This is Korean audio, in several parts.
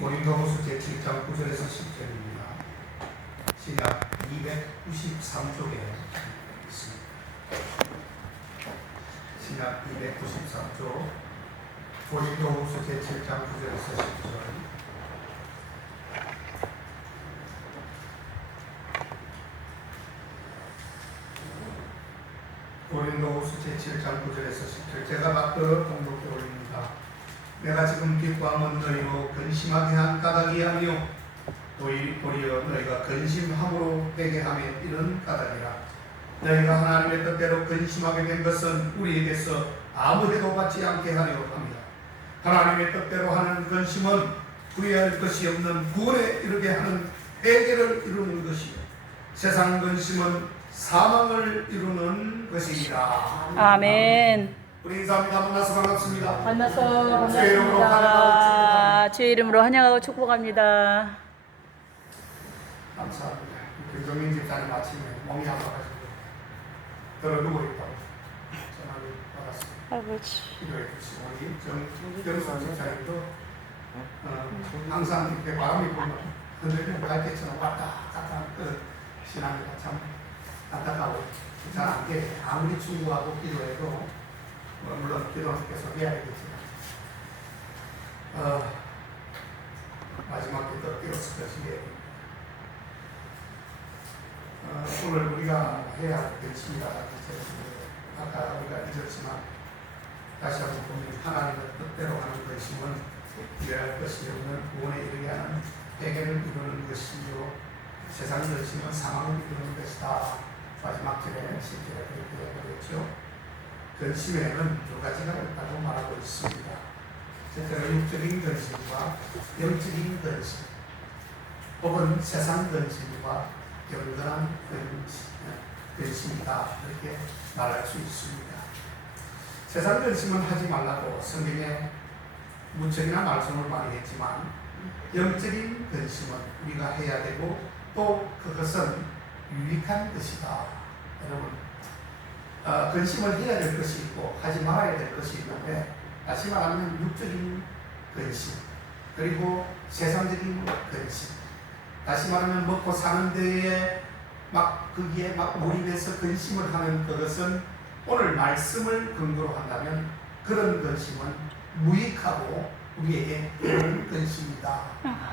고린도후서 제7장 9절에서 10절입니다. 시작 293쪽에 있습니다. 시작 293쪽 고린도후서 제7장 9절에서 10절. 고린도후서 제7장 9절에서 10절. 제가 받들어 공독해 올립니다. 내가 지금 기뻐함은 너희로 근심하게 한 까닭이 아니요 도리어 너희가 근심함으로 되게 하며 이런 까닭이라. 너희가 하나님의 뜻대로 근심하게 된 것은 우리에게서 아무 해도 받지 않게 하려 합니다. 하나님의 뜻대로 하는 근심은 후회할 것이 없는 구원에 이르게 하는 회개를 이루는 것이요 세상 근심은 사망을 이루는 것이니라. 아멘. 우리 인사합니다. 만나서 반갑습니다. 만나서 반갑습니다. 주의 이름으로 환영하고 축복합니다. 감사합니다. 김정민 집사님 아침에 몸이 아파가지고 들어 누워 있다고 전화를 받았습니다. 아버지. 기도해 주시고 우리 정수 집사님도 항상 이렇게 바람이 불면 흔들리는 갈대처럼 왔다 갔다 그 신앙이가 참 안타까워 잘 안 돼. 아무리 충고하고 기도해도 물론 기도는 계속 해야 되겠지만 마지막 기도 뛰었을 것이기에 오늘 우리가 해야 할 것입니다. 아까 우리가 잊었지만 다시 한번 보면 하나님의 뜻대로 하는 것임은 이해할 것이 없는 구원에 이르게 하는 회개를 이루는 것이요 세상의 것임은 사망을 이루는 것이다. 마지막 절에 10절에 그렇게 되었죠. 근심에는 두 가지가 있다고 말하고 있습니다. 육적인 근심과 영적인 근심, 혹은 세상 근심과 영원한 근심이다. 이렇게 말할 수 있습니다. 세상 근심은 하지 말라고 성경에 무척이나 말씀을 많이 했지만 영적인 근심은 우리가 해야 되고 또 그것은 유익한 것이다. 여러분 근심을 해야 될 것이 있고 하지 말아야 될 것이 있는데 다시 말하면 육적인 근심 그리고 세상적인 근심 다시 말하면 먹고 사는 데에 거기에 몰입해서 근심을 하는 그것은 오늘 말씀을 근거로 한다면 그런 근심은 무익하고 우리에게 좋은 근심이다.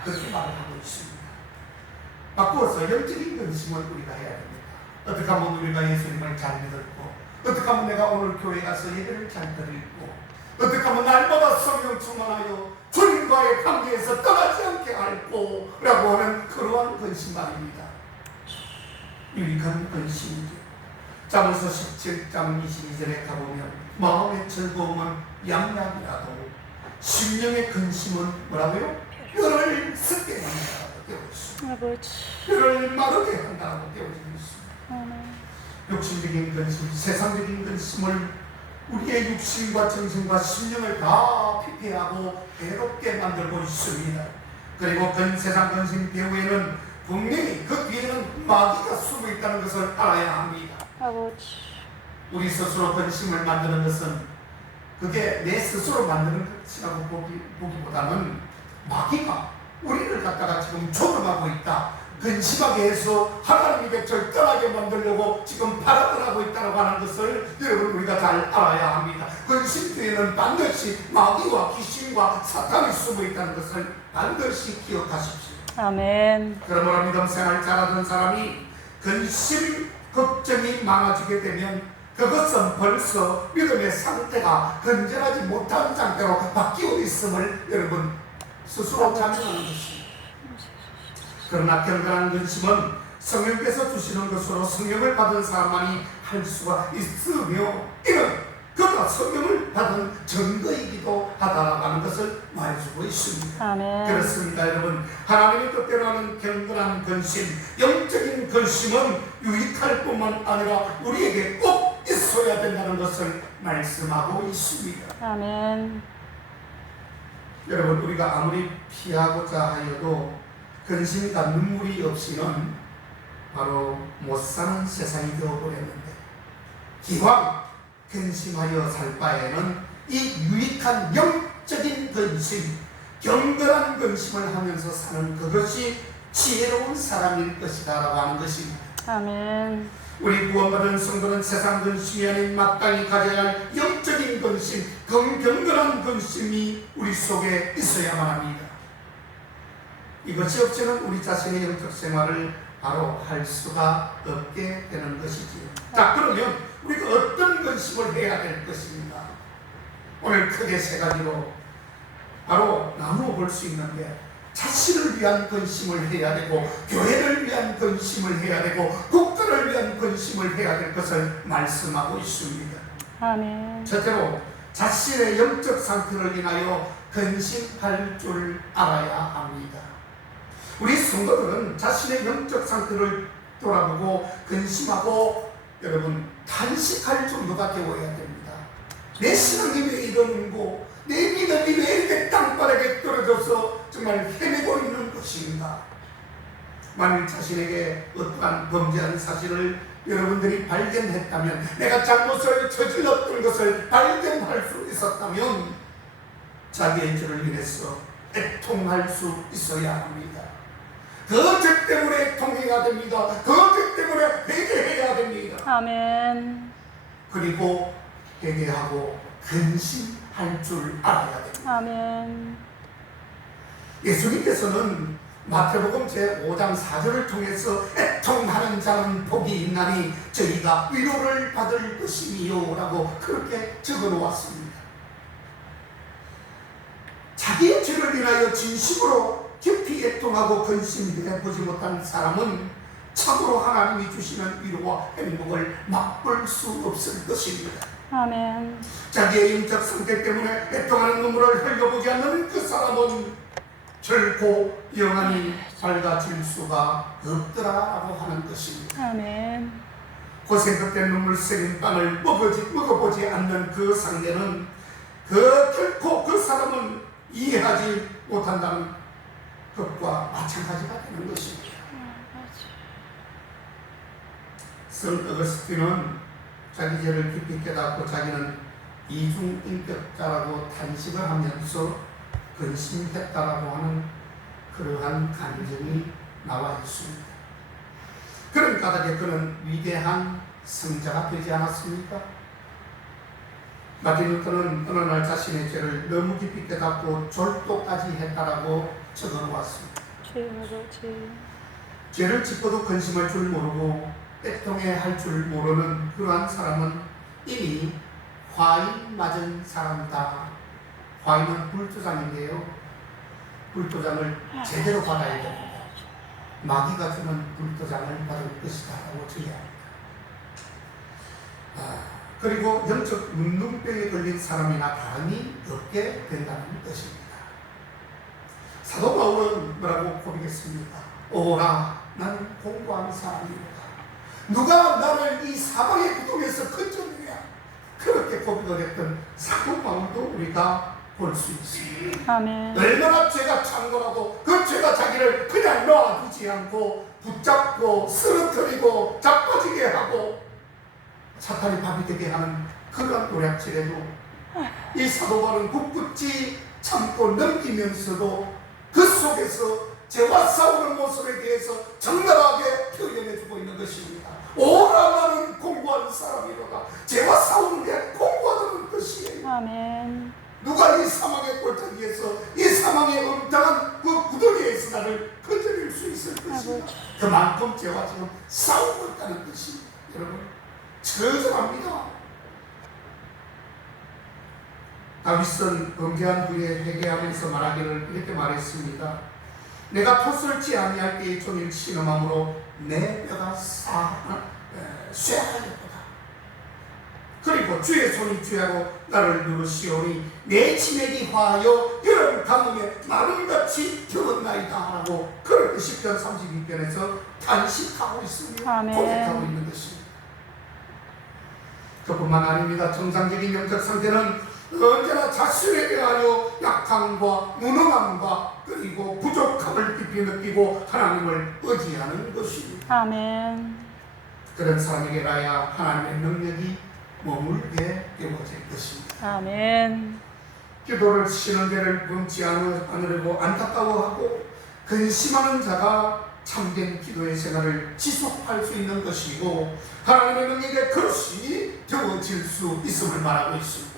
그렇게 말을 하고 있습니다. 바꾸어서 영적인 근심을 우리가 해야 됩니다. 어떻게 하면 우리가 예수님을 잘 믿었고 어떻게 하면 내가 오늘 교회 가서 예배를 잘 드리고 어떻게 하면 날마다 성령 충만하여 주님과의 관계에서 떠나지 않게 할고 라고 하는 그러한 근심 말입니다. 유익한 근심이죠. 잠언서 17장 22절에 가보면 마음의 즐거움은 양약이라도 심령의 근심은 뭐라고요? 뼈를 썩게 한다고 되어 있습니다. 뼈를 마르게 한다고 되어 있습니다. 욕심적인 근심, 세상적인 근심을 우리의 육신과 정신과 심령을 다 피폐하고 괴롭게 만들고 있습니다. 그리고 세상 근심 배후에는 분명히 그 뒤에는 마귀가 숨어 있다는 것을 알아야 합니다. 우리 스스로 근심을 만드는 것은 그게 내 스스로 만드는 것이라고 보기보다는 마귀가 우리를 갖다가 지금 조종하고 있다. 근심하게 해서 하나님의 절 떠나게 만들려고 지금 발악을 하고 있다고 하는 것을 여러분 우리가 잘 알아야 합니다. 근심 뒤에는 반드시 마귀와 귀신과 사탄이 숨어 있다는 것을 반드시 기억하십시오. 아멘. 그러므로 믿음 생활 잘하던 사람이 근심, 걱정이 많아지게 되면 그것은 벌써 믿음의 상태가 건전하지 못한 상태로 바뀌어 있음을 여러분 스스로 자명하는 것입니다. 그러나 경건한 근심은 성령께서 주시는 것으로 성령을 받은 사람만이 할 수가 있으며 이는 그가 성령을 받은 증거이기도 하다라고 하는 것을 말해주고 있습니다. 아멘. 그렇습니다. 여러분 하나님의 뜻대로 하는 경건한 근심, 영적인 근심은 유익할 뿐만 아니라 우리에게 꼭 있어야 된다는 것을 말씀하고 있습니다. 아멘. 여러분 우리가 아무리 피하고자 하여도 근심과 눈물이 없이는 바로 못 사는 세상이 되어버렸는데 기왕 근심하여 살 바에는 이 유익한 영적인 근심 경건한 근심을 하면서 사는 그것이 지혜로운 사람일 것이다 라고 하는 것입니다. 아멘. 우리 구원받은 성도는 세상 근심이 아닌 마땅히 가져야 할 영적인 근심, 경건한 근심이 우리 속에 있어야만 합니다. 이것이 없이는 우리 자신의 영적 생활을 바로 할 수가 없게 되는 것이지요. 자, 그러면 우리가 어떤 근심을 해야 될 것입니까? 오늘 크게 세 가지로 바로 나누어 볼 수 있는데, 자신을 위한 근심을 해야 되고, 교회를 위한 근심을 해야 되고, 국가를 위한 근심을 해야 될 것을 말씀하고 있습니다. 아멘. 첫째로 자신의 영적 상태를 인하여 근심할 줄 알아야 합니다. 우리 성도들은 자신의 영적 상태를 돌아보고 근심하고 여러분 탄식할 정도가 되어야 됩니다. 내 신앙이 왜 이러는고, 내 믿음이 왜 이렇게 땅바닥에 떨어져서 정말 헤매고 있는 것인가. 만일 자신에게 어떠한 범죄한 사실을 여러분들이 발견했다면, 내가 잘못을 저질렀던 것을 발견할 수 있었다면 자기의 죄를 인해서 애통할 수 있어야 합니다. 그 죄 때문에 애통해야 됩니다. 그 죄 때문에 회개해야 됩니다. 아멘. 그리고 회개하고 근심할 줄 알아야 됩니다. 아멘. 예수님께서는 마태복음 제5장 4절을 통해서 애통하는 자는 복이 있나니 저희가 위로를 받을 것이니요 라고 그렇게 적어 놓았습니다. 자기의 죄를 인하여 진심으로 깊이 애통하고 근심해 보지 못한 사람은 참으로 하나님이 주시는 위로와 행복을 맛볼 수 없을 것입니다. 아멘. 자기의 영적 상태 때문에 애통하는 눈물을 흘려보지 않는 그 사람은 결코 영원히 밝아질 수가 없더라라고 하는 것입니다. 아멘. 고생급된 눈물 새긴 빵을 먹어보지 않는 그 상대는 결코 그 사람은 이해하지 못한다는 것과 마찬가지가 되는 것입니다. 성 어거스틴은 자기 죄를 깊이 깨닫고 자기는 이중인격자라고 탄식을 하면서 근심했다라고 하는 그러한 감정이 나와 있습니다. 그런 까닭에 그는 위대한 성자가 되지 않았습니까? 마틴 루터는 어느 날 자신의 죄를 너무 깊이 깨닫고 절도까지 했다라고 적어 놓았습니다. 죄를 짚어도 근심할 줄 모르고 애통해 할 줄 모르는 그러한 사람은 이미 화인 맞은 사람이다. 화인은 불도장인데요, 불도장을 제대로 받아야 됩니다. 마귀가 주는 불도장을 받을 것이다 라고 주의합니다. 그리고 영적 문둥병에 걸린 사람이나 다름이 없게 된다는 것입니다. 사도 바울은 뭐라고 고백했습니까? 오라, 나는 공고한 사람이로다. 누가 나를 이 사방의 구덩이에서 건져내냐. 그렇게 고백을 했던 사도 바울도 우리가 볼 수 있습니다. 아멘. 얼마나 죄가 창궐하고 그 죄가 자기를 그냥 놔두지 않고 붙잡고 쓰러뜨리고 자빠지게 하고 사탄이 밥이 되게 하는 그런 노략질에도 이 사도 바울은 굳굳이 참고 넘기면서도 그 속에서 죄와 싸우는 모습에 대해서 적나라하게 표현해주고 있는 것입니다. 오라, 나는 공부하는 사람이로다. 죄와 싸우는 게 공부하는 것이에요. 아멘. 누가 이 사망의 골짜기에서 이 사망의 엉뚱한 그 구덩이에서 나를 건져낼 수 있을 것인가. 그만큼 죄와 지금 싸우고 있다는 것이 여러분 처절합니다. 다윗은 범죄한 후에 회개하면서 말하기를 이렇게 말했습니다. 내가 토설지 아니할 때의 종일 신음함으로 내 뼈가 쇠하였도다. 그리고 주의 손이 주야로 나를 누르시오니 내 치맥이 화하여 여름 가뭄에 마름같이 겨웠나이다 라고 그렇게 10편 32편에서 탄식하고 있으며 고백하고 있는 것입니다. 그뿐만 아닙니다. 정상적인 영적 상태는 언제나 자신에 대하여 약함과 무능함과 그리고 부족함을 깊이 느끼고 하나님을 의지하는 것입니다. 아멘. 그런 사람에게라야 하나님의 능력이 머물게 되어질 것입니다. 아멘. 기도를 쉬는 데를 멈지 않으려고 안타까워하고 근심하는 자가 참된 기도의 생활을 지속할 수 있는 것이고 하나님의 능력에 그릇이 되어질 수 있음을 말하고 있습니다.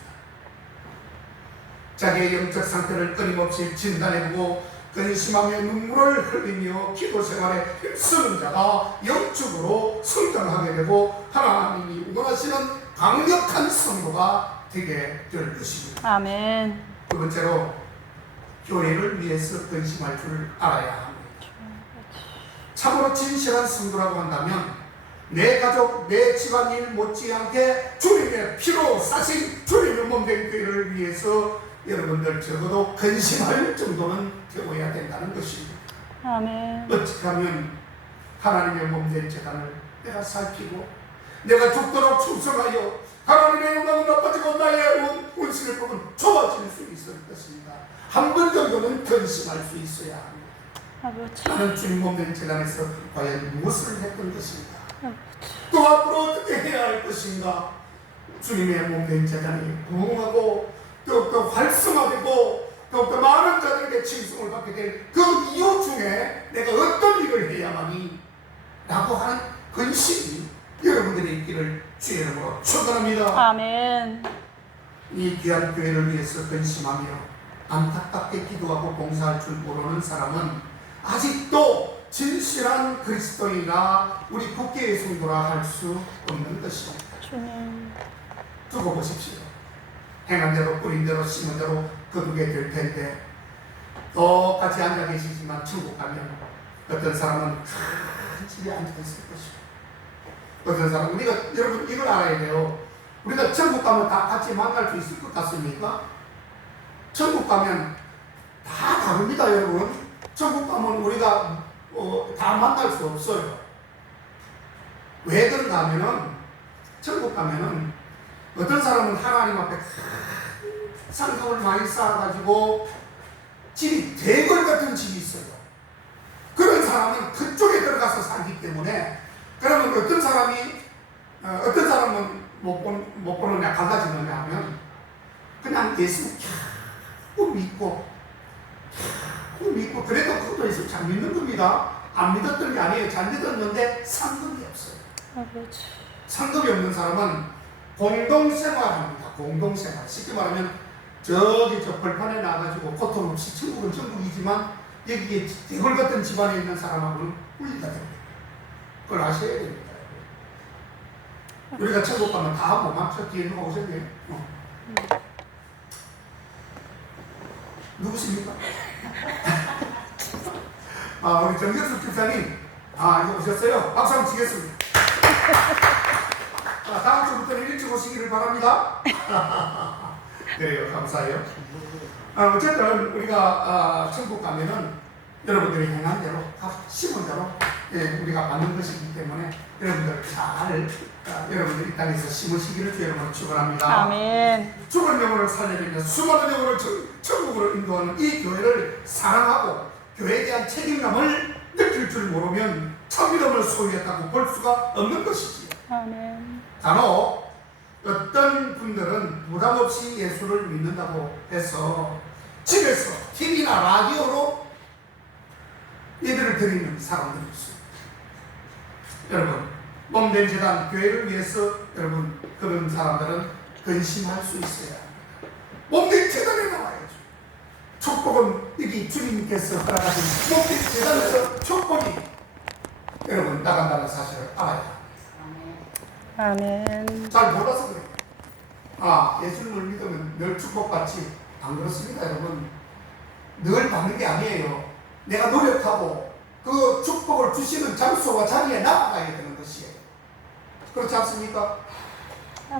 자기의 영적 상태를 끊임없이 진단해보고 근심하며 눈물을 흘리며 기도 생활에 힘쓰는 자가 영적으로 성장하게 되고 하나님이 원하시는 강력한 성도가 되게 될 것입니다. 아멘. 두 번째로 교회를 위해서 근심할 줄 알아야 합니다. 참으로 진실한 성도라고 한다면 내 가족, 내 집안일 못지않게 주님의 피로 사신 주님의 몸된 교회를 위해서 여러분들 적어도 근심할 정도는 되어야 된다는 것입니다. 아멘. 어떻게 하면 하나님의 몸된 재단을 내가 살피고 내가 죽도록 충성하여 하나님의 영광은 높아지고 나의 운신을 보면 좋아질 수 있을 것입니다. 한 번 정도는 근심할 수 있어야 합니다. 아버지. 나는 주님 몸된 재단에서 과연 무엇을 했던 것인가? 아버지. 또 앞으로 어떻게 해야 할 것인가? 주님의 몸된 재단이 부흥하고 더욱더 활성화되고 더욱더 많은 자들에게 칭송을 받게 될 그 이유 중에 내가 어떤 일을 해야만이 라고 하는 근심이 여러분들의 있기를 주의 이름으로 축원합니다. 아멘. 이 귀한 교회를 위해서 근심하며 안타깝게 기도하고 봉사할 줄 모르는 사람은 아직도 진실한 그리스도인이나 우리 국계의 성도라 할 수 없는 것입니다. 주님. 두고 보십시오. 행한 대로 뿌린 대로 심은 대로 거두게 될 텐데 똑같이 앉아 계시지만 천국 가면 어떤 사람은 큰 집에 앉아 있을 것이고 어떤 사람은 우리가 여러분 이걸 알아야 돼요. 우리가 천국 가면 다 같이 만날 수 있을 것 같습니까? 천국 가면 다 다릅니다, 여러분. 천국 가면 우리가 다 만날 수 없어요. 왜 그런가 하면은 천국 가면은 어떤 사람은 하나님 앞에 큰 상금을 많이 쌓아가지고 집이 대궐 같은 집이 있어요. 그런 사람은 그쪽에 들어가서 살기 때문에 그러면 어떤 사람은 못 보는 약 한 가지 뭐냐 하면 그냥 예수 겨우 믿고 그래도 그것도 예수 잘 믿는 겁니다. 안 믿었던 게 아니에요. 잘 믿었는데 상금이 없어요. 아버지. 상금이 없는 사람은 공동생활합니다. 공동생활. 쉽게 말하면 저기 저 벌판에 나가지고 고통 없이 천국은 천국이지만 여기에 대궐 같은 집안에 있는 사람하고는 분리가 됩니다. 그걸 아셔야 됩니다. 우리가 천국 가면 다 하고 막저 뒤에 누가 오셨네요. 누구십니까? 우리 정재수 집사님, 이제 오셨어요. 박수 한번 치겠습니다. 다음 주부터는 일찍 오시기를 바랍니다. 그래요, 감사해요. 어쨌든 우리가 천국 가면은 여러분들이 행한 대로, 심은 대로 우리가 받는 것이기 때문에 여러분들 잘 여러분들 이 땅에서 심으시기를 주의 이름으로 축원합니다. 아멘. 죽은 영혼을 살려내며 수많은 영혼을 천국으로 인도하는 이 교회를 사랑하고 교회에 대한 책임감을 느낄 줄 모르면 참 믿음을 소유했다고 볼 수가 없는 것이지요. 아멘. 간혹 어떤 분들은 부담없이 예수를 믿는다고 해서 집에서 TV나 라디오로 예배를 드리는 사람들이 있습니다. 여러분, 몸된 재단 교회를 위해서 여러분 그런 사람들은 근심할 수 있어야 합니다. 몸된 재단에 나와야죠. 축복은 여기 주님께서 허락하신 몸된 재단에서 축복이 여러분 나간다는 사실을 알아야 합니다. 아멘. 잘 몰라서 그래요. 예수님을 믿으면 늘 축복받지. 안 그렇습니다, 여러분. 늘 받는 게 아니에요. 내가 노력하고 그 축복을 주시는 장소와 자리에 나아가야 되는 것이에요. 그렇지 않습니까?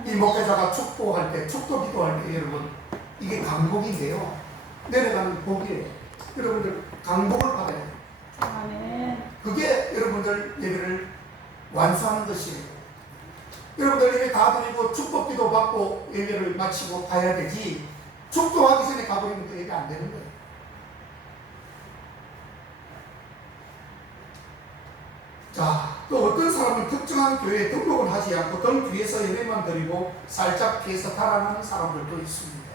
이 목회자가 축복할 때, 축도 기도할 때 여러분 이게 강복인데요. 내려가는 복이에요. 여러분들 강복을 받아야 돼요. 아멘. 그게 여러분들 예배를 완수하는 것이에요. 여러분들 예배 다 드리고 축복기도 받고 예배를 마치고 가야 되지 축도하기 전에 가버리면 그 예배 안 되는 거예요. 자, 또 어떤 사람은 특정한 교회에 등록을 하지 않고 등 뒤에서 예배만 드리고 살짝 뒤에서 달아나는 사람들도 있습니다.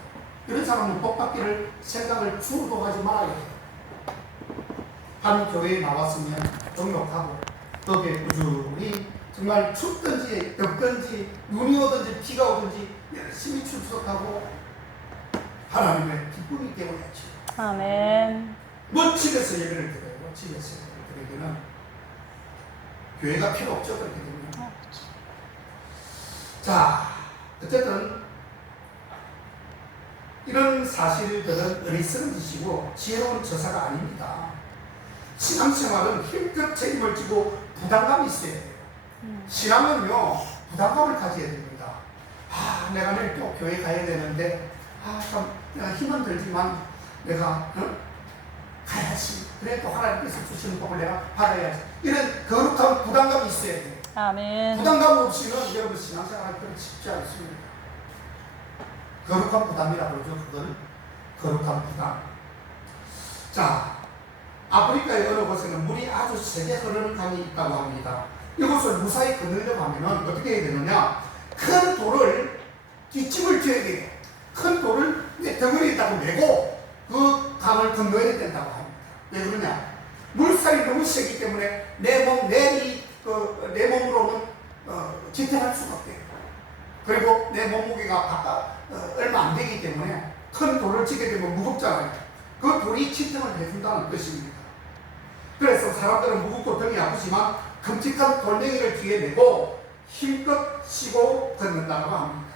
이런 사람은 복받기를 생각을 주도 하지 말아야 돼요. 한 교회에 나왔으면 등록하고 거기에 꾸준히 정말 춥든지 덥든지 눈이 오든지 비가 오든지 열심히 출석하고 하나님의 기쁨이 되어야지. 아멘. 집에서 예배를 드려요. 집에서 예배를 드리기는 교회가 필요 없죠. 그렇게 되면. 자, 어쨌든 이런 사실들은 어리석은 짓이고 지혜로운 저사가 아닙니다. 신앙생활은 힘껏 책임을 지고 부담감이 있어야 돼요. 신앙은요, 부담감을 가져야 됩니다. 내가 내일 또 교회 가야 되는데, 참, 내가 힘은 들지만, 내가, 가야지. 그래, 또 하나님께서 주시는 복을 내가 받아야지. 이런 거룩한 부담감이 있어야 돼요. 아멘. 부담감 없이는 여러분 신앙생활 하기 쉽지 않습니다. 거룩한 부담이라고 그러죠. 그걸 거룩한 부담. 자, 아프리카의 어느 곳에는 물이 아주 세게 흐르는 강이 있다고 합니다. 이곳을 무사히 건너려고 하면 어떻게 해야 되느냐? 큰 돌을 뒷짐을 져야 돼요. 큰 돌을 덩어리에다가 메고 그 강을 건너야 된다고 합니다. 왜 그러냐? 물살이 너무 세기 때문에 내 몸으로는 지탱할 수가 없대요. 그리고 내 몸무게가 얼마 안 되기 때문에 큰 돌을 치게 되면 무겁잖아요. 그 돌이 지탱을 해준다는 뜻입니다. 그래서 사람들은 무겁고 등이 아프지만 큼직한 돌멩이를 뒤에 메고 힘껏 쉬고 걷는다고 합니다.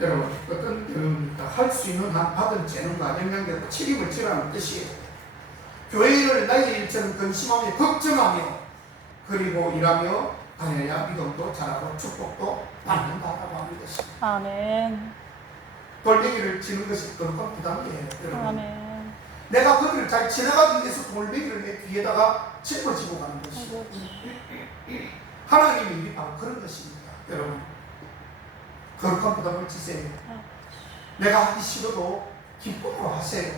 여러분, 어떤 경우입니까? 할 수 있는 한 받은 재능과 영향력으로 책임을 지라는 뜻이에요. 교회를 나의 일처럼 근심하며 걱정하며 그리고 일하며 다녀야 믿음도 자라고 축복도 받는다라고 하는 것입니다. 아멘. 돌멩이를 치는 것이 거룩한 부담이에요. 여러분. 아멘. 내가 거기를 잘 지나가기 위해서 돌멩이를 내 뒤에다가 짊어지고 가는 것이죠. 하나님의 일이 바로 그런 것입니다. 여러분, 거룩한 부담을 지세요. 내가 하기 싫어도 기쁨으로 하세요.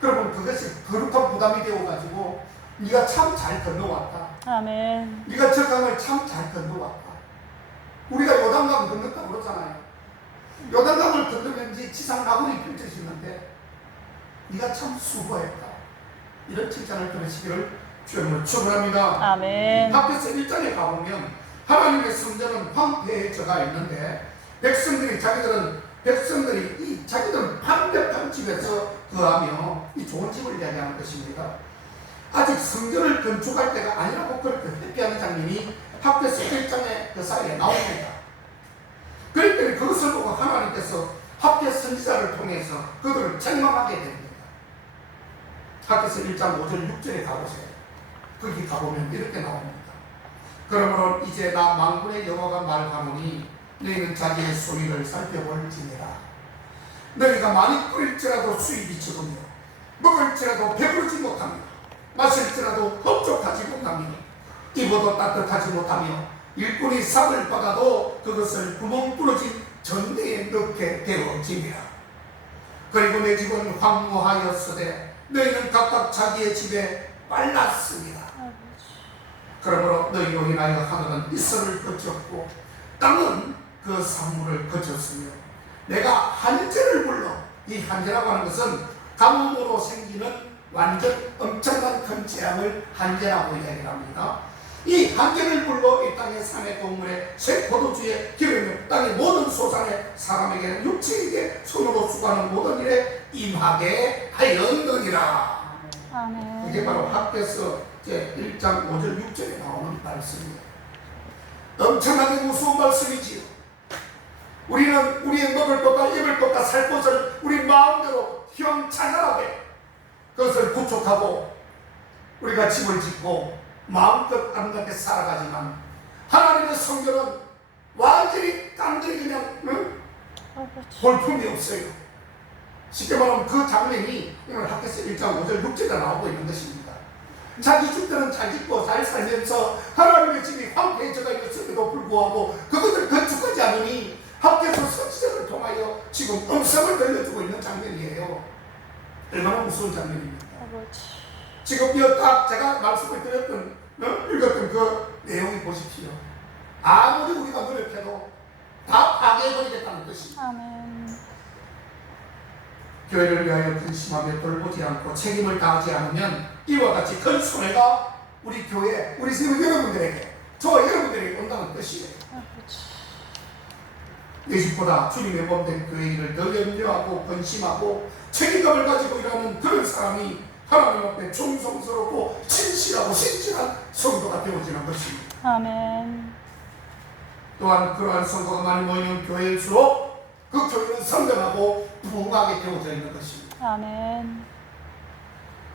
그러면 그것이 거룩한 부담이 되어가지고 네가 참 잘 건너왔다. 아멘. 네가 저 강을 참 잘 건너왔다. 우리가 요단강 건넜다고 그러잖아요. 요단강을 건너면 이제 지상 나군이 펼쳐지는데 네가 참 수고했다. 이런 칭찬을 들으시기를 주님으로 축원합니다. 아멘. 학교에서 1장에 가보면 하나님의 성전은 황폐해져가 있는데 백성들이 자기들은 완벽한 집에서 거하며 이 좋은 집을 이야기하는 것입니다. 아직 성전을 건축할 때가 아니라고 그렇게 회피하는 장면이 학교에서 1장의 그 사이에 나옵니다. 그럴 때 그것을 보고 하나님께서 학교 선지자를 통해서 그들을 책망하게 됩니다. 학교에서 1장 5절 6절에 가보세요. 거기 가보면 이렇게 나옵니다. 그러므로 이제 나 만군의 여호와가 말하노니 너희는 자기의 소리를 살펴볼지니라. 너희가 많이 끓일지라도 수입이 적으며 먹을지라도 배부르지 못하며 마실지라도 흡족하지 못하며 입어도 따뜻하지 못하며 일꾼이 삭을 받아도 그것을 구멍 뚫어진 전대에 넣게 되어지니라. 그리고 내 집은 황무하였으되 너희는 각각 자기의 집에 빨랐습니다. 그러므로 너희로 인하여 하늘은 이슬을 거쳤고 땅은 그 산물을 거쳤으며 내가 한재를 불러, 이 한재라고 하는 것은 가뭄으로 생기는 완전 엄청난 큰 재앙을 한재라고 이야기를 합니다. 이 한재를 불러 이 땅의 산의 동물에 새 포도주에 기름에 땅의 모든 소산에 사람에게 육체에게 손으로 수고하는 모든 일에 임하게 하였느니라. 아멘. 이게 바로 학교에서 제 1장 5절 6절에 나오는 말씀입니다. 엄청나게 무서운 말씀이지요. 우리는 우리의 먹을 것과 입을 것과 살 것을 우리 마음대로 휘황찬란하게 그것을 구축하고 우리가 집을 짓고 마음껏 아름답게 살아가지만 하나님의 성전은 완전히 깡들이 그냥 볼품이 없어요. 쉽게 말하면 그 장면이 오늘 학교에서 1장 5절 6절에 나오고 있는 것입니다. 자기 집들은 잘 짓고 잘 살면서 하나님의 집이 황폐해져가 있음에도 불구하고 그것을 건축하지 않으니 학교에서 선지자를 통하여 지금 음성을 들려주고 있는 장면이에요. 얼마나 무서운 장면입니까? 지금 딱 제가 말씀을 드렸던 읽었던 그 내용이 보십시오. 아무리 우리가 노력해도 다 파괴해버리겠다는 뜻입니다. 아멘. 교회를 위하여 근심하며 돌보지 않고 책임을 다하지 않으면 이와 같이 큰 손해가 우리 교회, 우리 세상 여러분들에게, 저와 여러분들에게 온다는 뜻이에요. 내 집보다 주님의 몸된 교회 일을 더 염려하고 근심하고 책임감을 가지고 일하는 그런 사람이 하나님 앞에 충성스럽고 진실하고 신실한 성도가 되어지는 것입니다. 아멘. 또한 그러한 성도가 많이 모이는 교회일수록 그 교회는 성장하고 부흥하게 되어져 있는 것입니다. 아멘.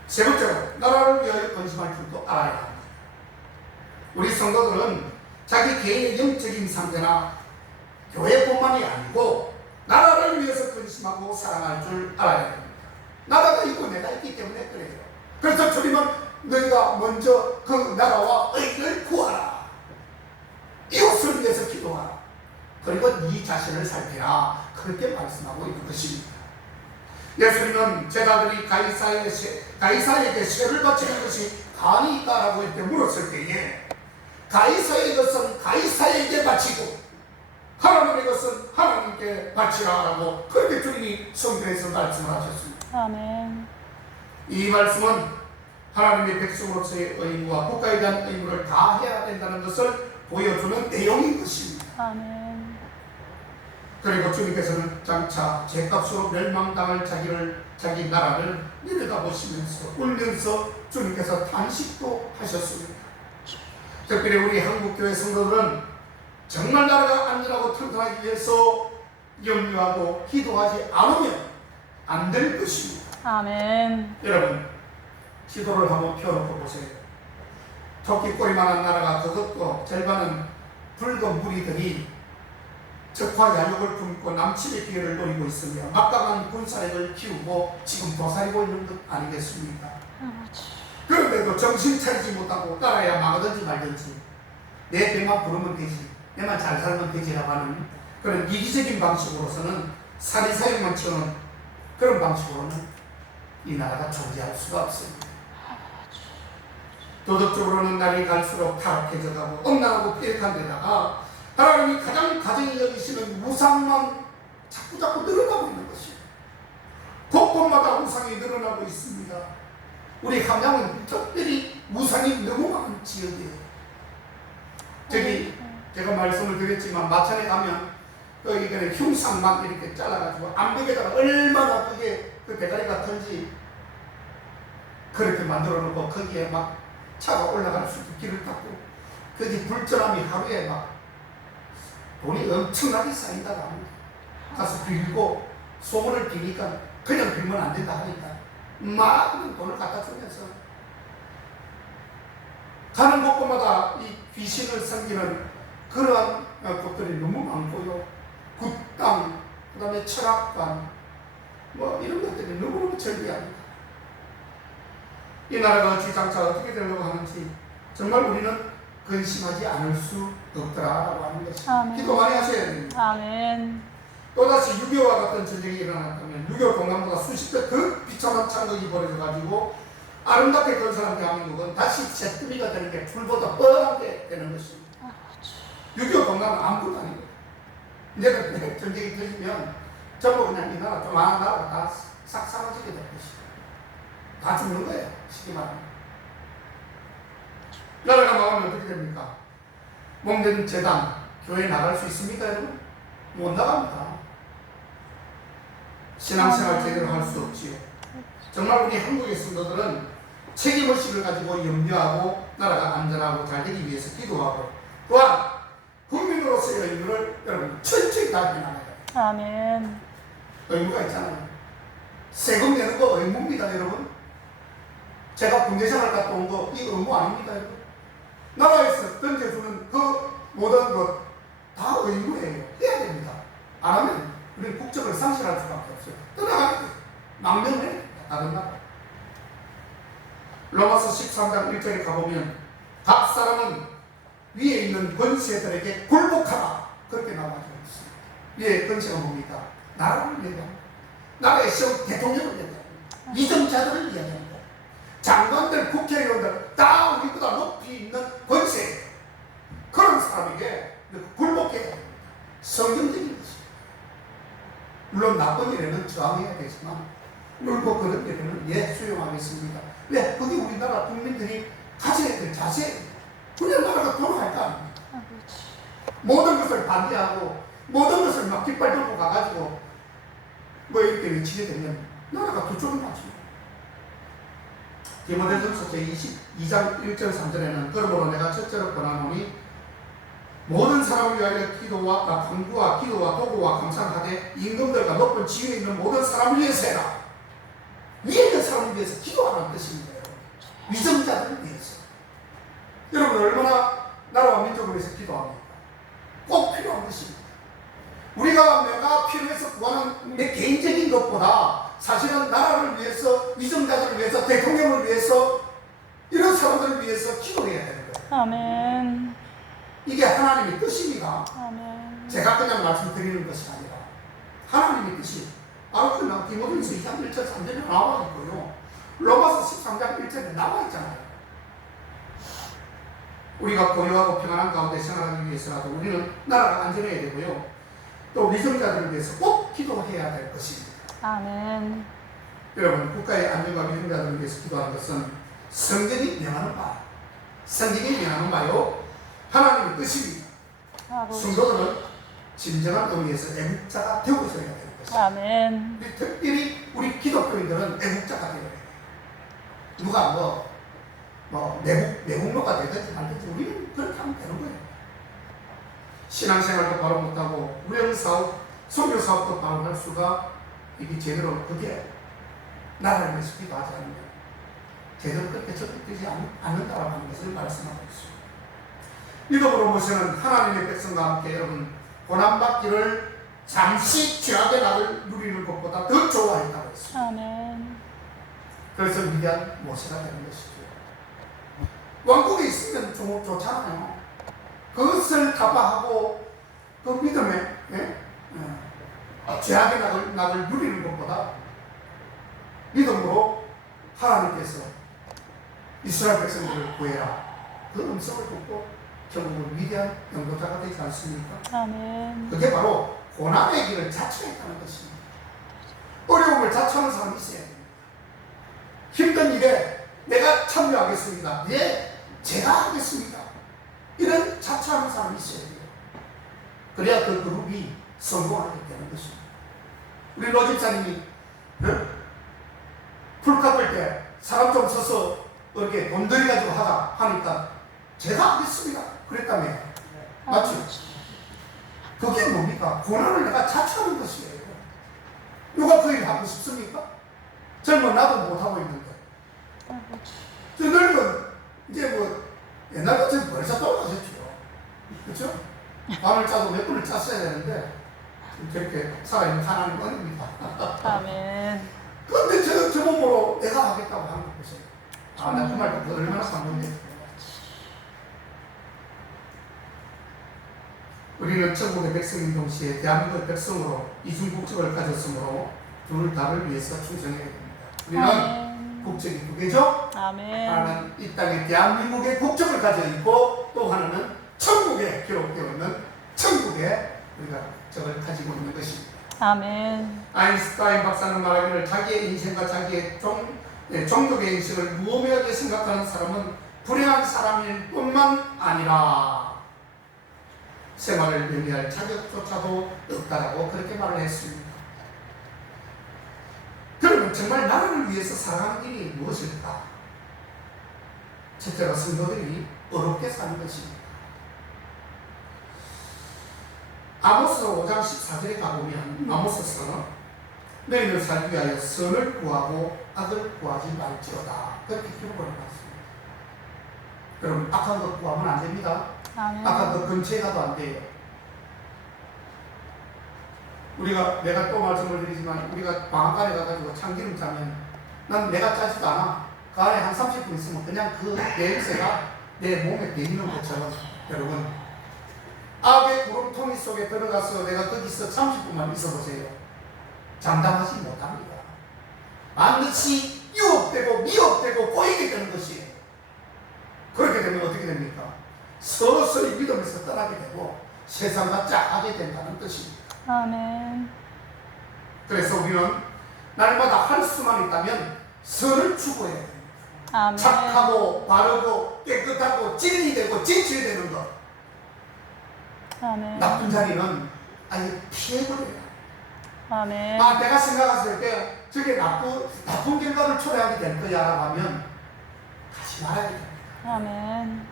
세 번째로 나라를 위하여 근심할 줄도 알아야 합니다. 우리 성도들은 자기 개인의 영적인 상태나 교회뿐만이 아니고 나라를 위해서 근심하고 사랑할 줄 알아야 됩니다. 나라가 있고 내가 있기 때문에 그래요. 그래서 주님은 너희가 먼저 그 나라와 의를 구하라. 이웃을 위해서 기도하라. 그리고 네 자신을 살피라. 그렇게 말씀하고 있는 것입니다. 예수님은 제자들이 가이사에게 세를 바치는 것이 가니까라고 이렇게 물었을 때에 가이사의 것은 가이사에게 바치고 하나님의 것은 하나님께 바치라라고 그렇게 주님이 성경에서 말씀을 하셨습니다. 아멘. 이 말씀은 하나님의 백성으로서의 의무와 국가에 대한 의무를 다 해야 된다는 것을 보여주는 내용인 것입니다. 아멘. 그리고 주님께서는 장차 죄값으로 멸망당할 자기 나라를 내려다보시면서 울면서 주님께서 탄식도 하셨습니다. 특별히 우리 한국교회 성도들은 정말 나라가 안전하고 튼튼하기 위해서 염려하고 기도하지 않으면 안 될 것입니다. 아멘. 여러분, 기도를 한번 펴놓고 보세요. 토끼꼬리만한 나라가 그것도 절반은 붉은 무리들이 적화 야욕을 품고 남침의 기회를 노리고 있으며 막강한 군사력을 키우고 지금 도사리고 있는 것 아니겠습니까? 그런데도 정신 차리지 못하고 따라야 망하든지 말든지 내 배만 부르면 되지, 내만 잘 살면 되지라고 하는 그런 이기적인 방식으로서는 사리사욕만 채우는 그런 방식으로는 이 나라가 존재할 수가 없습니다. 도덕적으로는 날이 갈수록 타락해져가고 엉망하고 폐역한 데다가 하나님이 가장 가정이 여기시는 우상만 자꾸 늘어나고 있는 것이에요. 곳곳마다 우상이 늘어나고 있습니다. 우리 함양은 특별히 우상이 너무 많은 지역이에요. 저기 제가 말씀을 드렸지만 마천에 가면 거기 그냥 흉상만 이렇게 잘라가지고 암벽에다가 얼마나 그게 그 대가리가 큰지 그렇게 만들어 놓고 거기에 막 차가 올라갈 수 있게 길을 닦고 거기 불전함이 하루에 막 돈이 엄청나게 쌓인다고 합니다. 가서 빌고 소문을 비니까 그냥 빌면 안 된다 하니까 막 돈을 갖다 주면서 가는 곳마다 이 귀신을 섬기는 그러한 것들이 너무 많고요. 굿당, 그 다음에 철학관 뭐 이런 것들이 너무너무 절비합니다. 이 나라가 어찌 장차 어떻게 되려고 하는지 정말 우리는 근심하지 않을 수 없더라라고 하는 것입니다. 기도 많이 하셔야 됩니다. 아멘. 또다시 6.25와 같은 전쟁이 일어났다면 6.25 동남보다 수십 배 더 비참한 참극이 벌어져가지고 아름답게 건설한 대한민국은 다시 잿더미가 되는 게 불보다 뻔하게 되는 것입니다. 6.25 동남은 아무것도 아니거든요. 이제 전쟁이 터지면 전부 그냥 이 나라 조만한 나라가 다 싹 사라지게 될 것입니다. 다 죽는 거예요. 쉽게 말하면. 나라가 망하면 어떻게 됩니까? 몸된 재단, 교회 나갈 수 있습니까, 여러분? 못 나갑니다. 신앙생활 제대로 할 수 없지요. 정말 우리 한국의 성도들은 책임의식을 가지고 염려하고 나라가 안전하고 잘 되기 위해서 기도하고 또한 국민으로서의 의무를 여러분 철저히 다해 나가야 돼요. 아멘. 의무가 있잖아요. 세금 내는 거 의무입니다, 여러분. 제가 군대생활 갔다 온 거 이 의무 아닙니다, 여러분. 나라에서 던져주는 그 모든 것 다 의무예요. 해야 됩니다. 안 하면 우리는 국적을 상실할 수밖에 없어요. 떠나가야 돼요. 망명해. 다른 나라. 로마서 13장 1절에 가보면 각 사람은 위에 있는 권세들에게 굴복하라. 그렇게 나와져 있습니다. 위에 권세가 뭡니까? 나라를 얘기합니다. 나라의 시험 대통령을 얘기합니다. 이정자들을 이야기합니다. 장관들, 국회의원들 다 우리보다 높이 있는 권세 그런 사람에게 굴복해야 됩니다. 성경적인 것입니다. 물론 나쁜 일에는 저항해야 되지만 물고 그런 일에는 예 수용하겠습니다. 왜? 그게 우리나라 국민들이 가져야 될 자세. 우리나라가 돌아갈 거 아닙니까? 모든 것을 반대하고 모든 것을 막 깃발 들고 가가지고 뭐 이렇게 외치게 되면 나라가 두 쪽이 나죠. 디모데전서 제22장 1절 3절에는 그러므로 내가 첫째로 권하노니 모든 사람을 위하여 기도와 간구와 기도와 도구와 감사하되 임금들과 높은 지위에 있는 모든 사람을 위해서 해라. 위에 있는 사람을 위해서 기도하라는 뜻입니다. 위정자들을 위해서. 여러분 얼마나 나라와 민족을 위해서 기도합니까? 꼭 필요한 것입니다. 우리가 내가 필요해서 구하는 내 개인적인 것보다 사실은 나라를 위해서, 위정자들을 위해서, 대통령을 위해서, 이런 사람들을 위해서 기도해야 되는 거예요. 아멘. 이게 하나님의 뜻입니다. 아멘. 제가 그냥 말씀드리는 것이 아니라 하나님의 뜻이 바로 그 디모데전서 2장 1절 3절에 나와 있고요. 로마서 13장 1절에 나와 있잖아요. 우리가 고요하고 평안한 가운데 생활하기 위해서라도 우리는 나라가 안전해야 되고요. 또 위정자들을 위해서 꼭 기도해야 될 것입니다. 아멘. 여러분 국가의 안전과 위정자들을 위해서 기도하는 것은 성경이 명하는 바, 성경이 명하는 바요 하나님의 뜻입니다. 성도들은 진정한 의미에서 애국자가 되고 있어야 되는 것입니다. 아멘. 특별히 우리 기독교인들은 애국자가 되어야 돼요. 누가 외국노가 되든지 말든지 우리는 그렇게 하면 되는 거예요. 신앙생활도 바로 못하고 우영사업, 선교사업도 바로 할 수가 이게 제대로 그게 나라를 위해서 기도하지 않으면 제대로 그렇게 적극되지 않는다라고 하는 것을 말씀하고 있습니다. 믿음으로 모시는 하나님의 백성과 함께 여러분 고난받기를 잠시 죄악의 낙을 누리는 것보다 더 좋아했다고 했습니다. 아멘. 그래서 위대한 모세가 되는 것이죠. 왕국에 있으면 좋잖아요. 그것을 타파하고 그 믿음에 죄악의 낙을 누리는 것보다 믿음으로 하나님께서 이스라엘 백성들을 구해라. 그 음성을 듣고 결국은 위대한 영도자가 되지 않습니까? 아멘. 그게 바로 고난의 길을 자처했다는 것입니다. 어려움을 자처하는 사람이 있어야 됩니다. 힘든 일에 내가 참여하겠습니다. 예, 제가 하겠습니다. 이런 자처하는 사람이 있어야 돼요. 그래야 그 그룹이 성공하게 되는 것입니다. 우리 노 집사님이 풀 깎을 때 사람 좀 서서 이렇게 돈 들여가지고 하니까 제가 하겠습니다. 그랬다며. 맞죠? 그게 뭡니까? 고난을 내가 자처하는 것이에요. 누가 그 일을 하고 싶습니까? 젊은 나도 못하고 있는데. 저 늙은 이제 옛날 같으면 벌써 돌아가셨죠. 그렇죠? 밤을 짜도 몇 분을 짰어야 되는데 저렇게 살아있는 하나님 은혜입니다. 아멘. 그런데 저 몸으로 내가 하겠다고 하는 거 보세요. 나 그 말 듣고 얼마나 감동돼요. 우리는 천국의 백성인 동시에 대한민국의 백성으로 이중 국적을 가졌으므로 둘 다를 위해서 충성해야 됩니다. 우리는 아멘. 국적이 두 개죠. 아멘. 하나는 이 땅에 대한민국의 국적을 가지고 있고 또 하나는 천국에 기록되어 있는 천국의 우리가 국적을 가지고 있는 것입니다. 아멘. 아인슈타인 박사는 말하기를 자기의 인생과 자기의 종족의 인생을 무의미하게 생각하는 사람은 불행한 사람일 뿐만 아니라 생활을 의미할 자격조차도 없다라고 그렇게 말을 했습니다. 그러면 정말 나라를 위해서 살아가는 일이 무엇일까? 첫째로 성도들이 어렵게 사는 것입니다. 아모스 5장 14절에 가보면 아모스서는 너희는 살기 위하여 선을 구하고 악을 구하지 말지어다. 그렇게 기록을 해놨습니다. 여러분 악한 것 구하면 안 됩니다. 아멘. 악한 것 근처에 가도 안 돼요. 내가 또 말씀을 드리지만 우리가 방앗간에 가가지고 참기름 짜면 난 내가 짜지도 않아. 그 안에 한 30분 있으면 그냥 그 냄새가 내 몸에 배이는 것처럼 여러분 악의 구름통이 속에 들어가서 내가 거기서 30분만 있어보세요. 장담하지 못합니다. 반드시 유혹되고 미혹되고 꼬이게 되는 것이에요. 그렇게 되면 어떻게 됩니까? 서서히 믿음에서 떠나게 되고 세상과 짜게 된다는 뜻입니다. 아멘. 그래서 우리는 날마다 할 수만 있다면 선을 추구해야 됩니다. 아멘. 착하고 바르고 깨끗하고 진리 되고 진실이 되는 것. 아멘. 나쁜 자리는 아예 피해버려요. 아멘. 내가 생각했을 때 저게 나쁜 결과를 초래하게 될 거야 하면 가지 말아야 됩니다. 아멘.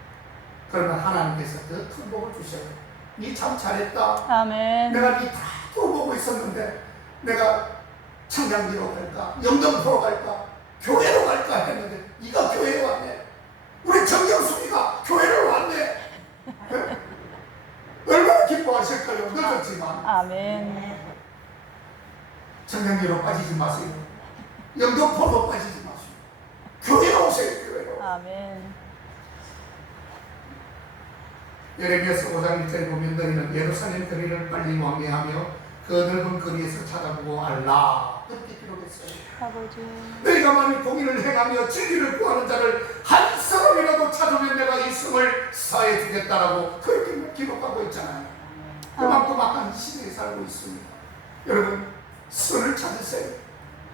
그러면 하나님께서 더 큰 복을 주셔요. 니 참 잘했다. 아멘. 내가 니 다 보고 있었는데 내가 청량리로 갈까 영등포로 갈까 교회로 갈까 했는데 니가 교회에 왔네. 우리 정경숙이가 교회로 왔네. 얼마나 기뻐하실까요? 늦었지만 아멘. 청량리로 빠지지 마세요. 영등포로 빠지지 마세요. 교회로 오세요. 교회로. 아멘. 예레미야서 5장 1절에 보면 너희는 예루살렘 거리를 빨리 왕래하며 그 넓은 거리에서 찾아보고 알라. 그렇게 기록했어요. 아버지. 너희가 만일 공의를 행하며 진리를 구하는 자를 한 사람이라도 찾으면 내가 이 성을 사해 주겠다라고 그렇게 기록하고 있잖아요. 그만큼 악한 시대에 살고 있습니다. 여러분 선을 찾으세요.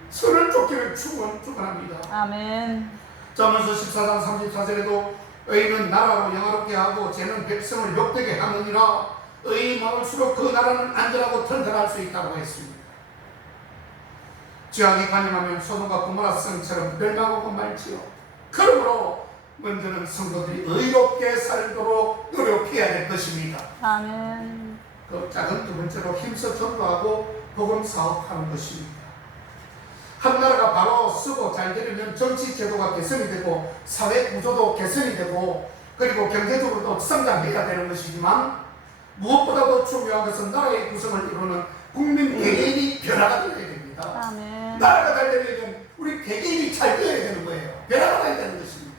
선을 쫓기를 축원합니다. 아멘. 잠언서 14장 34절에도 의인은 나라로 영화롭게 하고 죄는 백성을 욕되게 하느니라. 의인이 많을수록 그 나라는 안전하고 튼튼할 수 있다고 했습니다. 죄악이 관영하면 소돔과 고모라 성처럼 멸망하고 말지요. 그러므로 먼저는 성도들이 의롭게 살도록 노력해야 될 것입니다. 아멘. 그 작은 두 번째로 힘써 전도하고 복음 사업하는 것입니다. 한 나라가 바로 쓰고 잘 되려면 정치 제도가 개선이 되고 사회 구조도 개선이 되고 그리고 경제적으로도 성장해야 되는 것이지만 무엇보다도 중요한 것은 나라의 구성을 이루는 국민 개개인이 변화가 되어야 됩니다. 아멘. 나라가 잘 되려면 우리 개개인이 잘 되어야 되는 거예요. 변화가 되어야 되는 것입니다.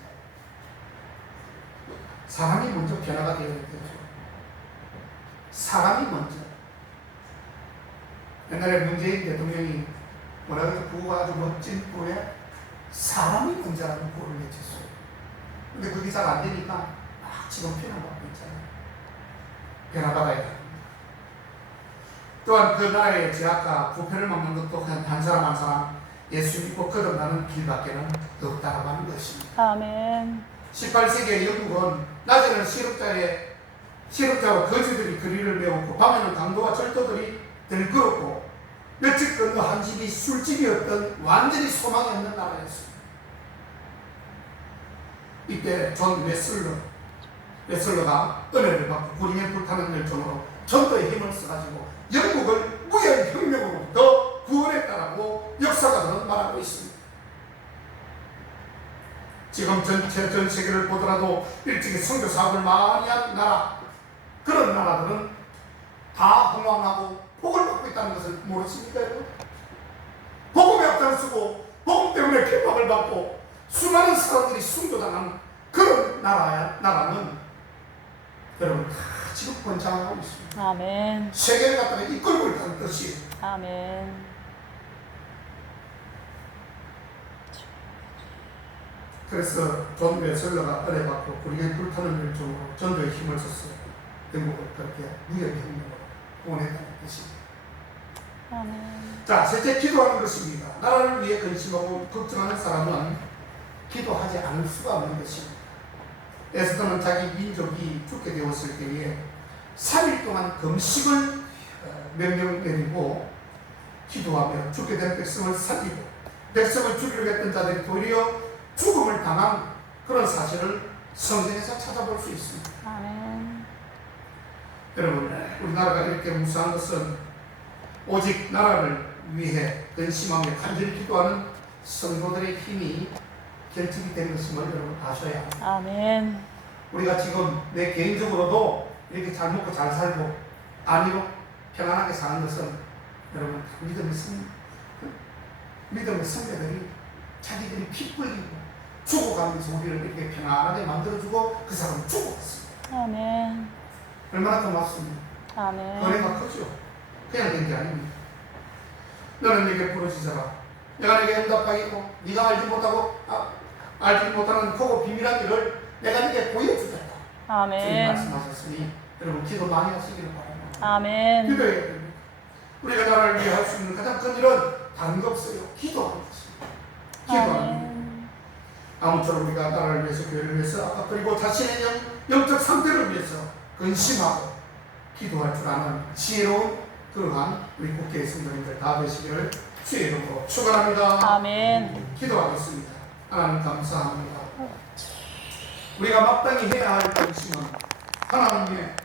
사람이 먼저 변화가 되어야 되죠. 사람이 먼저. 옛날에 문재인 대통령이 뭐라 그래서 구호가 아주 멋진 구호에 사람이 먼저라는 구호를 외쳤어요. 근데 그게 잘 안 되니까 지금 변화받고 있잖아요. 변화받아야 됩니다. 또한 그 나라의 제약과 부패를 막는 것도 한 사람 한 사람 예수 믿고 거듭나는 길밖에는 없다고 하는 것입니다. 아멘. 18세기의 영국은 낮에는 실업자와 거지들이 거리를 메웠고 밤에는 강도와 절도들이 들끓었고 며칠 건너 한 집이 술집이었던 완전히 소망이 없는 나라였습니다. 이때 존 웨슬러가 은혜를 받고 구린에 불타는 열정으로 전도의 힘을 써가지고 영국을 무혈혁명으로부터 구원했다라고 역사가들은 말하고 있습니다. 지금 전 세계를 보더라도 일찍이 선교 사업을 많이 한 나라, 그런 나라들은 다 흥왕하고 복을 받고 있다는 것을 모르십니까? 복음에 앞장서고 복음 때문에 핍박을 받고 수많은 사람들이 순교당한 그런 나라는 여러분 다 지금 번창하고 있습니다. 아멘. 세계를 갖다가 이끌고 있다는 뜻이. 아멘. 그래서 존 웨슬러가 은혜받고 우리가 불타는 열정으로 전도에 힘을 썼어요. 영국을 그렇게 무혈혁명으로 구원했다는 뜻입니다. 아멘. 자, 셋째 기도하는 것입니다. 나라를 위해 근심하고 걱정하는 사람은 기도하지 않을 수가 없는 것입니다. 에스더는 자기 민족이 죽게 되었을 때에 3일 동안 금식을 명령 내리고 기도하며 죽게 된 백성을 살리고 백성을 죽이려고 했던 자들이 도리어 죽음을 당한 그런 사실을 성경에서 찾아볼 수 있습니다. 아멘. 여러분, 우리나라가 이렇게 무수한 것은 오직 나라를 위해 근심하며 간절히 기도하는 성도들의 힘이 결집이 된 것임을 여러분 아셔야 합니다. 아멘. 우리가 지금 내 개인적으로도 이렇게 잘 먹고 잘 살고 안위로 평안하게 사는 것은 여러분 믿음의 선배들이 자기들이 피 흘리고 죽어가면서 우리를 이렇게 평안하게 만들어주고 그 사람은 죽어갔습니다. 아멘. 얼마나 고맙습니까? 아멘. 은혜가 크죠. 그냥 된 게 아닙니다. 너는 내게 부르짖어라. 내가 내게 응답하겠고 네가 알지 못하는 크고 비밀한 일을 내가 네게 보여주겠다. 주님 아멘. 말씀하셨으니 여러분 기도 많이 하시기를 바랍니다. 아멘. 기도해야 됩니다. 우리가 나라를 위해 할 수 있는 가장 큰 일은 다른 거 없어요. 기도하는 것입니다. 기도하는 것. 아멘. 아무쪼록 우리가 나라를 위해서, 교회를 위해서, 아까 그리고 자신의 영적 상태를 위해서 근심하고 기도할 줄 아는 지혜로운 그러한 우리 국회의 성도님들 다 되시기를 주의 이름으로 축원합니다. 아멘. 기도하겠습니다. 하나님 감사합니다. 우리가 마땅히 해야 할 근심은 하나님의